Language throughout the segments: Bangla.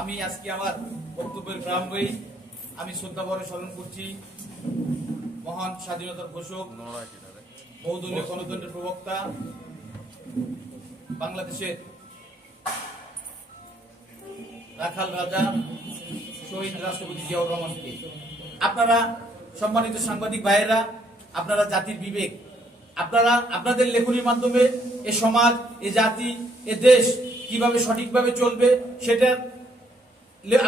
আমি আজকে আমার বক্তব্যের প্রারম্ভেই আমি শ্রদ্ধাভরে স্মরণ করছি মহান স্বাধীনতার ঘোষক, বহুদলীয় গণতন্ত্রের প্রবক্তা, বাংলাদেশের রাখাল রাজা শহীদ রাষ্ট্রপতি জিয়াউর রহমানকে। আপনারা সম্মানিত সাংবাদিক ভাইয়েরা, আপনারা জাতির বিবেক, আপনারা আপনাদের লেখনীর মাধ্যমে এ সমাজ, এ জাতি, এ দেশ কিভাবে সঠিকভাবে চলবে সেটা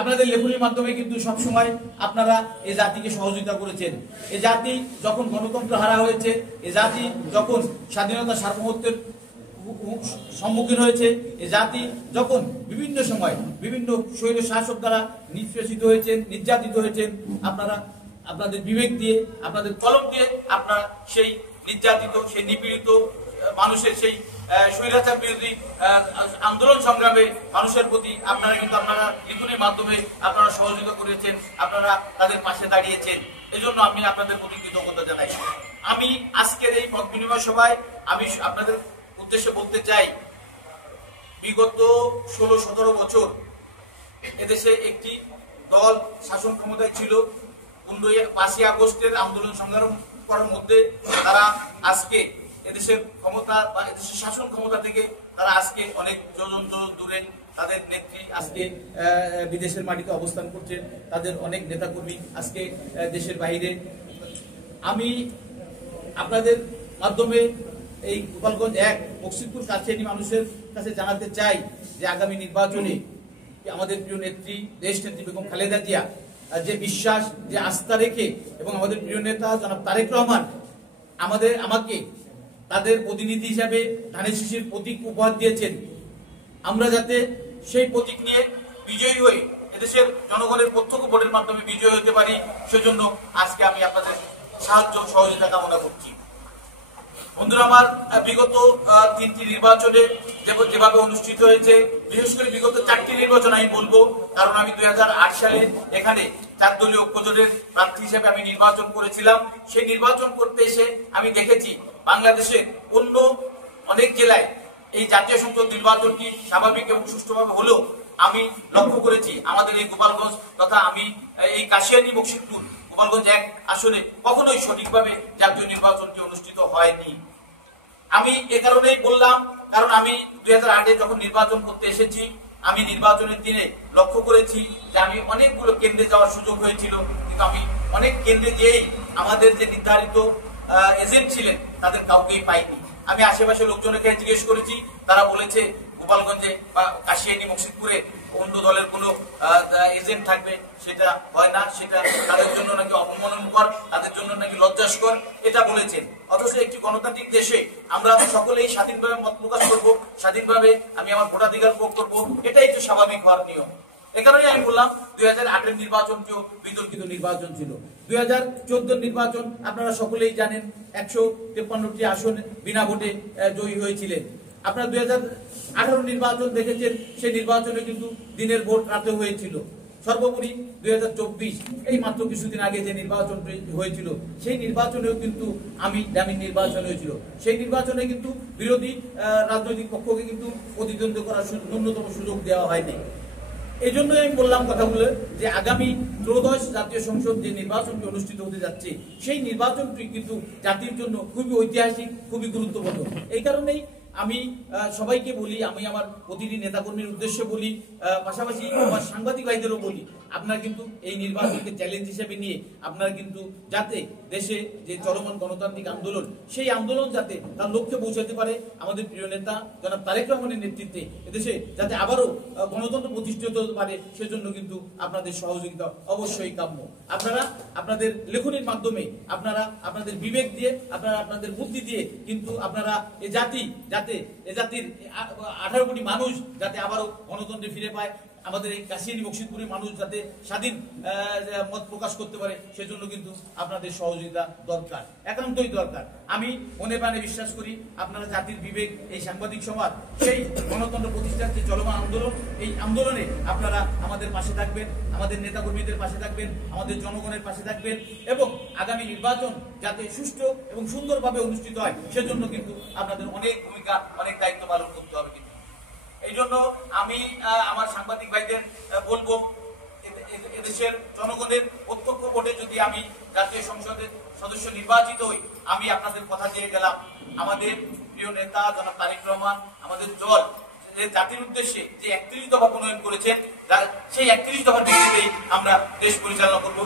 আপনাদের লেখনীর মাধ্যমে কিন্তু সবসময় আপনারা এই জাতিকে সহযোগিতা করেছেন। এ জাতি যখন গণতন্ত্র হারা হয়েছে, এ জাতি যখন স্বাধীনতা সার্বভৌমত্বের সম্মুখীন হয়েছে, এ জাতি যখন বিভিন্ন সময় বিভিন্ন স্বৈর শাসক দ্বারা নিষ্পেষিত হয়েছেন, নির্যাতিত হয়েছেন, আপনারা আপনাদের বিবেক দিয়ে, আপনাদের কলম দিয়ে আপনারা সেই নির্যাতিত, সেই নিপীড়িত মানুষের সেই স্বৈরাচার বিরোধী আন্দোলন সংগ্রামে মানুষের প্রতি আপনারা কিন্তু আপনারা লিখনের মাধ্যমে আপনারা সহযোগিতা করেছেন, আপনারা তাদের পাশে দাঁড়িয়েছেন। এজন্য আমি আপনাদের প্রতি কৃতজ্ঞতা জানাই। আমি আজকের এই মত বিনিময় সভায় আমি আপনাদের উদ্দেশ্যে বলতে চাই, বিগত 16-17 বছর এদেশে একটি দল শাসন ক্ষমতায় ছিল। 5ই আগস্টের আন্দোলন সংগ্রাম করার মধ্যে তারা আজকে এদেশের ক্ষমতা বা এদেশের শাসন ক্ষমতা থেকে তারা আজকে অনেক যোজন দূরে, তাদের নেত্রী আজকে বিদেশের মাটিতে অবস্থান করছেন, তাদের অনেক নেতাকর্মী আজকে দেশের বাইরে। আমি আপনাদের মাধ্যমে এই গোপালগঞ্জ 1 বক্সিরপুর কাছেনী মানুষের কাছে জানাতে চাই যে আগামী নির্বাচনে আমাদের প্রিয় নেত্রী, দেশ নেত্রী বেগম খালেদা জিয়া যে বিশ্বাস, যে আস্থা রেখে এবং আমাদের প্রিয় নেতা জনাব তারেক রহমান আমাকে তাদের প্রতিনিধি হিসাবে ধানের শীষের প্রতীক উপহার দিয়েছেন, আমরা যাতে সেই প্রতীক নিয়ে বিজয়ী হয়ে এদেশের জনগণের প্রত্যক্ষ ভোটের মাধ্যমে বিজয়ী হতে পারি, সেজন্য আজকে আমি আপনাদের সাহায্য সহযোগিতা কামনা করছি। বন্ধুরা আমার, বিগত 3টি নির্বাচনে যেভাবে অনুষ্ঠিত হয়েছে, বিশেষ করে বিগত 4টি নির্বাচন আমি বলবো, কারণ আমি 2008 সালে এখানে 4 দলীয় ঐক্যজোটের প্রার্থী হিসেবে আমি নির্বাচন করেছিলাম। সেই নির্বাচন করতে এসে আমি দেখেছি বাংলাদেশের অন্য অনেক জেলায় এই জাতীয় সংসদ নির্বাচনটি স্বাভাবিক এবং সুষ্ঠুভাবে হলেও আমি লক্ষ্য করেছি আমাদের এই গোপালগঞ্জ তথা আমি এই কাশিয়ানী বক্সিরপুর গোপালগঞ্জ 1 আসনে কখনোই সঠিকভাবে জাতীয় নির্বাচনটি অনুষ্ঠিত হয়নি। আমি এ কারণেই বললাম, কারণ আমি 2008-এ যখন নির্বাচন করতে এসেছি, আমি নির্বাচনের দিনে লক্ষ্য করেছি যে আমি অনেকগুলো কেন্দ্রে যাওয়ার সুযোগ হয়েছিল, কিন্তু আমি অনেক কেন্দ্রে যেয়েই আমাদের যে নির্ধারিত এজেন্ট ছিলেন তাদের কাউকেই পাইনি। আমি আশেপাশে লোকজনকে জিজ্ঞেস করেছি, তারা বলেছে গোপালগঞ্জে বা কাশিয়ানী বক্সিরপুরে অন্য দলের কোনো এজেন্ট থাকবে, সেটা হয় না, সেটা তাদের জন্য নাকি অপমানকর, তাদের জন্য নাকি লজ্জাস্কর, এটা বলেছেন। অথচ একটি গণতান্ত্রিক দেশে আমরা সকলেই স্বাধীনভাবে মত প্রকাশ করবো, স্বাধীনভাবে আমি আমার ভোটাধিকার প্রয়োগ করবো, এটাই তো স্বাভাবিক হওয়ার নিয়ম। এ কারণে আমি বললাম 2008-এর নির্বাচনটিও বিতর্কিত নির্বাচন ছিল। 2014 নির্বাচন আপনারা সকলেই জানেন, 153টি আসন বিনা ভোটে জয়ী হয়েছিলেন। আপনারা 2018 নির্বাচন দেখেছেন, সেই নির্বাচনে কিন্তু দিনের ভোট রাতে হয়েছিল। সর্বোপরি 2024 এই মাত্র কিছুদিন আগে যে নির্বাচন হয়েছিল, সেই নির্বাচনেও কিন্তু দামি নির্বাচন হয়েছিল। সেই নির্বাচনে কিন্তু বিরোধী রাজনৈতিক পক্ষকে কিন্তু প্রতিদ্বন্দ্বিতা করার ন্যূনতম সুযোগ দেওয়া হয়নি। এই জন্যই আমি বললাম কথাগুলো যে আগামী 13শ জাতীয় সংসদ যে নির্বাচনটি অনুষ্ঠিত হতে যাচ্ছে, সেই নির্বাচনটি কিন্তু জাতির জন্য খুবই ঐতিহাসিক, খুবই গুরুত্বপূর্ণ। এই কারণেই আমি সবাইকে বলি, আমি আমার প্রতিটি নেতাকর্মীর উদ্দেশ্যে বলি, পাশাপাশি আমার সাংবাদিক ভাইদেরও বলি, আপনারা কিন্তু এই নির্বাচনকে চ্যালেঞ্জ হিসেবে নিয়ে আপনারা কিন্তু যাতে দেশে যে চলমান গণতান্ত্রিক আন্দোলন, সেই আন্দোলন যাতে তার লক্ষ্যে পৌঁছাতে পারে, আমাদের প্রিয় নেতা জনাব তারেক রহমানের নেতৃত্বে এদেশে যাতে আবারও গণতন্ত্র প্রতিষ্ঠিত হতে পারে, সেজন্য কিন্তু আপনাদের সহযোগিতা অবশ্যই কাম্য। আপনারা আপনাদের লেখনীর মাধ্যমে, আপনারা আপনাদের বিবেক দিয়ে, আপনারা আপনাদের বুদ্ধি দিয়ে কিন্তু আপনারা এ জাতির 18 কোটি মানুষ যাতে আবারও গণতন্ত্রে ফিরে পায়, আমাদের এই কাশিয়ানী বক্সিরপুরের মানুষ যাতে স্বাধীন মত প্রকাশ করতে পারে, সেজন্য কিন্তু আপনাদের সহযোগিতা দরকার, একান্তই দরকার। আমি মনে প্রাণে বিশ্বাস করি আপনারা জাতির বিবেক, এই সাংবাদিক সমাজ, সেই গণতন্ত্র প্রতিষ্ঠার যে চলমান আন্দোলন, এই আন্দোলনে আপনারা আমাদের পাশে থাকবেন, আমাদের নেতাকর্মীদের পাশে থাকবেন, আমাদের জনগণের পাশে থাকবেন, এবং আগামী নির্বাচন যাতে সুষ্ঠু এবং সুন্দরভাবে অনুষ্ঠিত হয়, সেজন্য কিন্তু আপনাদের অনেক ভূমিকা, অনেক দায়িত্ব পালন করতে হবে। এই জন্য আমি আমার সাংবাদিক ভাইদের বলবো, এদেশের জনগণের প্রত্যক্ষ ভোটে যদি আমি জাতীয় সংসদের সদস্য নির্বাচিত হই, আমি আপনাদের কথা দিয়ে গেলাম, আমাদের প্রিয় নেতা জনাব তারেক রহমান আমাদের দল জাতির উদ্দেশ্যে যে 31 দফা প্রণয়ন করেছেন, সেই 31 দফার ভিত্তিতেই আমরা দেশ পরিচালনা করব।